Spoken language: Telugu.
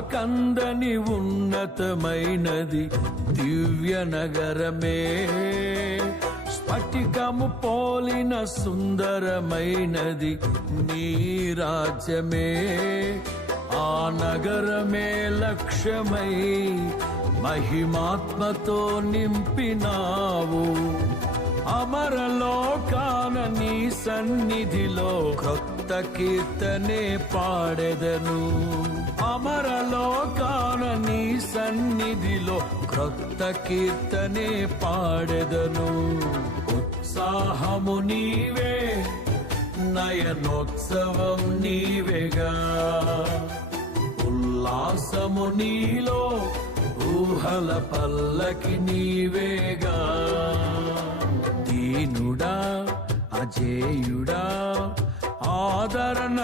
ఊహకందని ఉన్నతమైనది దివ్య నగరమే, స్ఫటికము పోలిన సుందరమైనది నీ రాజ్యమే. ఆ నగరమే లక్ష్యమై మహిమాత్మతో నింపినావు. అమరలోకాన నీ సన్నిధిలో క్రొత్త కీర్తనే పాడెదను. అమరలోకాన నీ సన్నిధిలో క్రొత్త కీర్తనే పాడెదను. ఉత్సాహము నీవే, నయనోత్సవం నీవేగా. ఉల్లాసము నీలో, ఊహల పల్లకి నీవేగా. దీనుడా, అజేయుడా, ఆదరణ